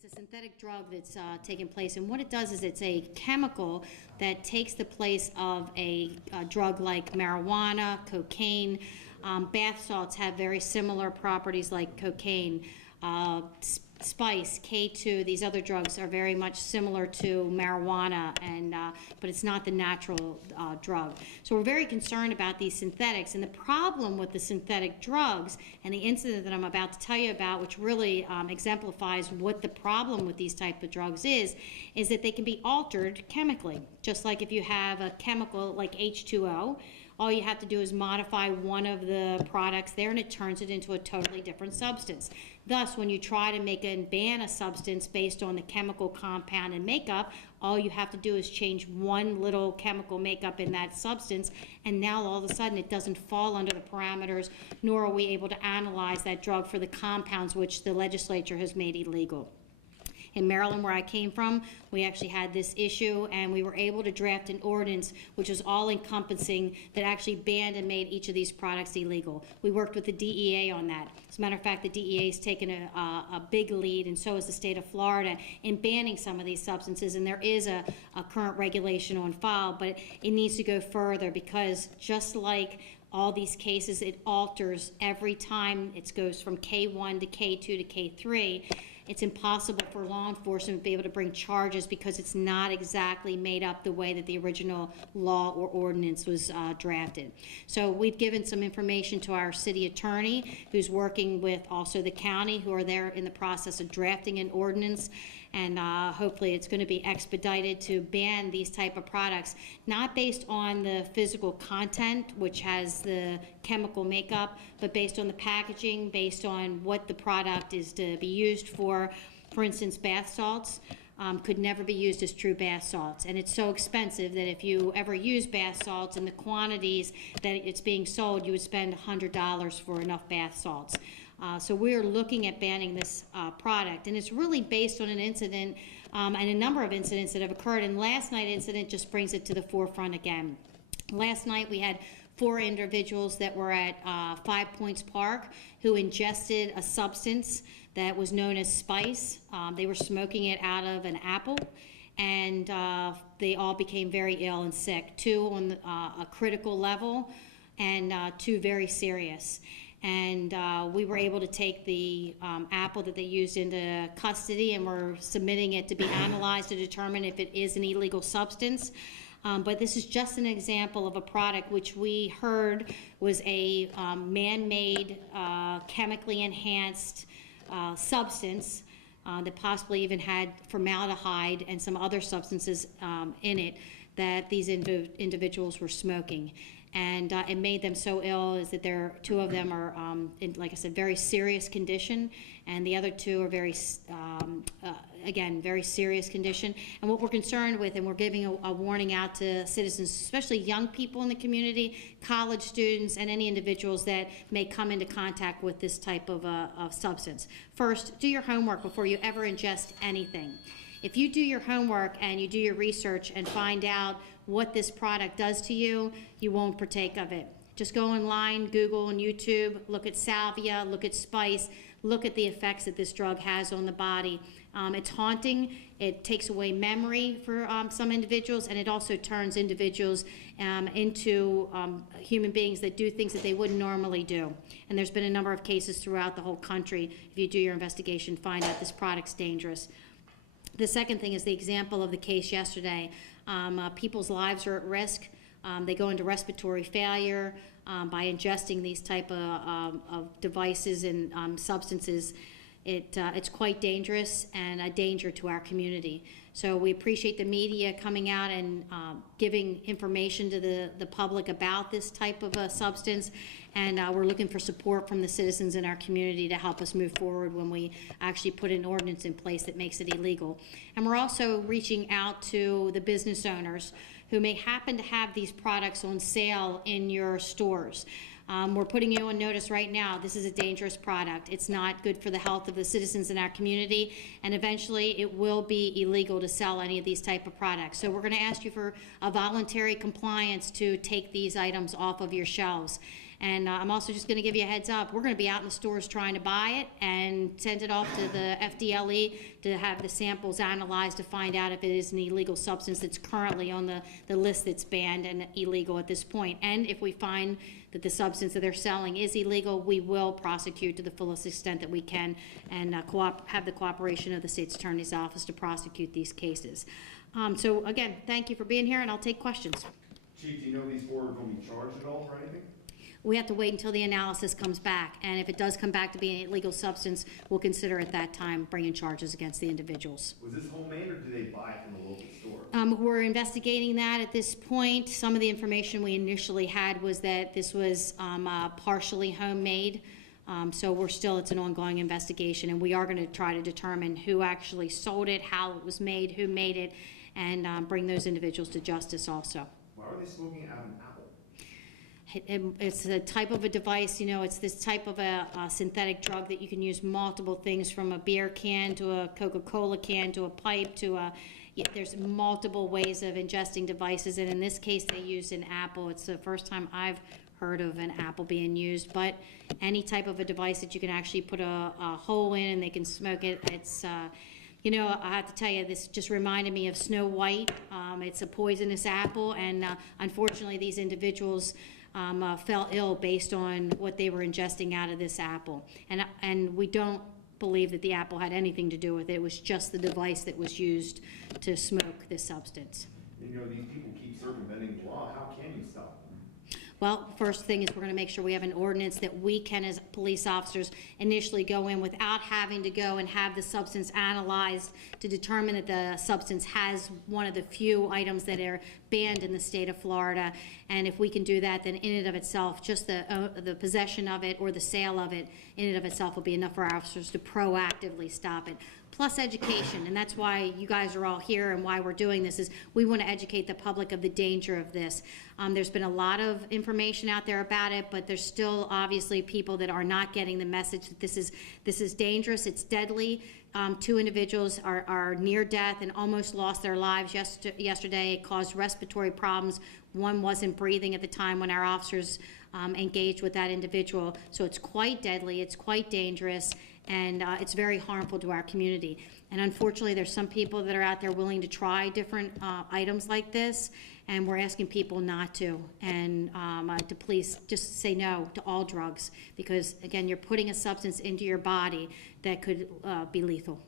It's a synthetic drug that's taking place, and what it does is it's a chemical that takes the place of a drug like marijuana, cocaine. Bath salts have very similar properties like cocaine. Spice, K2, these other drugs are very much similar to marijuana, and but it's not the natural drug. So we're very concerned about these synthetics, and the problem with the synthetic drugs and the incident that I'm about to tell you about, which really exemplifies what the problem with these type of drugs is that they can be altered chemically. Just like if you have a chemical like H2O, all you have to do is modify one of the products there and it turns it into a totally different substance. Thus, when you try to make and ban a substance based on the chemical compound and makeup, all you have to do is change one little chemical makeup in that substance, and now all of a sudden it doesn't fall under the parameters, nor are we able to analyze that drug for the compounds which the legislature has made illegal. In Maryland, where I came from, we actually had this issue, and we were able to draft an ordinance which was all-encompassing that actually banned and made each of these products illegal. We worked with the DEA on that. As a matter of fact, the DEA has taken a big lead, and so has the state of Florida, in banning some of these substances, and there is a current regulation on file, but it needs to go further, because just like all these cases, it alters every time. It goes from K1 to K2 to K3. It's impossible for law enforcement to be able to bring charges because it's not exactly made up the way that the original law or ordinance was drafted. So we've given some information to our city attorney, who's working with also the county, who are there in the process of drafting an ordinance, and hopefully it's going to be expedited to ban these type of products, not based on the physical content, which has the chemical makeup, but based on the packaging, based on what the product is to be used for. For instance, bath salts could never be used as true bath salts, and it's so expensive that if you ever use bath salts in the quantities that it's being sold, you would spend $100 for enough bath salts. So we're looking at banning this product, and it's really based on an incident and a number of incidents that have occurred, and last night's incident just brings it to the forefront again. Last night we had 4 individuals that were at 5 Points Park who ingested a substance that was known as spice. They were smoking it out of an apple, and they all became very ill and sick. 2 on a critical level, and 2 very serious. And we were able to take the apple that they used into custody, and we're submitting it to be analyzed to determine if it is an illegal substance. But this is just an example of a product which we heard was a man-made, chemically enhanced substance that possibly even had formaldehyde and some other substances in it that these individuals were smoking. And it made them so ill is that 2 of them are, in, like I said, very serious condition, and the other 2 are very, again, very serious condition. And what we're concerned with, and we're giving a warning out to citizens, especially young people in the community, college students, and any individuals that may come into contact with this type of substance. First, do your homework before you ever ingest anything. If you do your homework and you do your research and find out what this product does to you, you won't partake of it. Just go online, Google and YouTube, look at salvia, look at spice, look at the effects that this drug has on the body. It's haunting, it takes away memory for some individuals, and it also turns individuals into human beings that do things that they wouldn't normally do. And there's been a number of cases throughout the whole country. If you do your investigation, find out this product's dangerous. The second thing is the example of the case yesterday. People's lives are at risk. They go into respiratory failure by ingesting these type of devices and substances. It's quite dangerous and a danger to our community. So we appreciate the media coming out and giving information to the public about this type of a substance, and we're looking for support from the citizens in our community to help us move forward when we actually put an ordinance in place that makes it illegal. And we're also reaching out to the business owners who may happen to have these products on sale in your stores. We're putting you on notice right now. This is a dangerous product. It's not good for the health of the citizens in our community, and eventually it will be illegal to sell any of these type of products. So we're going to ask you for a voluntary compliance to take these items off of your shelves. And I'm also just going to give you a heads up. We're going to be out in the stores trying to buy it and send it off to the FDLE to have the samples analyzed to find out if it is an illegal substance that's currently on the list that's banned and illegal at this point. And if we find that the substance that they're selling is illegal, we will prosecute to the fullest extent that we can and have the cooperation of the state's attorney's office to prosecute these cases. So again, thank you for being here, and I'll take questions. Chief, do you know these four are going to be charged at all for anything? We have to wait until the analysis comes back, and if it does come back to be an illegal substance, we'll consider at that time bringing charges against the individuals. Was this homemade, or did they buy it from a local store? We're investigating that at this point. Some of the information we initially had was that this was partially homemade. So it's an ongoing investigation, and we are going to try to determine who actually sold it, how it was made, who made it, and bring those individuals to justice also. Why are they smoking out of an apple? It's a type of a device, it's this type of a synthetic drug that you can use multiple things, from a beer can to a Coca-Cola can to a pipe to there's multiple ways of ingesting devices, and in this case they used an apple. It's the first time I've heard of an apple being used, but any type of a device that you can actually put a hole in and they can smoke it, it's I have to tell you, this just reminded me of Snow White. It's a poisonous apple, and unfortunately these individuals fell ill based on what they were ingesting out of this apple. And we don't believe that the apple had anything to do with it. It was just the device that was used to smoke this substance. These people keep circumventing the law. How can you stop them? Well, first thing is we're going to make sure we have an ordinance that we can, as police officers, initially go in without having to go and have the substance analyzed to determine that the substance has one of the few items that are banned in the state of Florida. And if we can do that, then in and of itself, just the possession of it or the sale of it in and of itself will be enough for our officers to proactively stop it. Plus education, and that's why you guys are all here and why we're doing this, is we want to educate the public of the danger of this. There's been a lot of information out there about it, but there's still obviously people that are not getting the message that this is dangerous, it's deadly. Two individuals are near death and almost lost their lives yesterday. It caused respiratory problems. One wasn't breathing at the time when our officers engaged with that individual. So it's quite deadly, it's quite dangerous, and it's very harmful to our community. And unfortunately, there's some people that are out there willing to try different items like this, and we're asking people not to, and to please just say no to all drugs, because again, you're putting a substance into your body that could be lethal.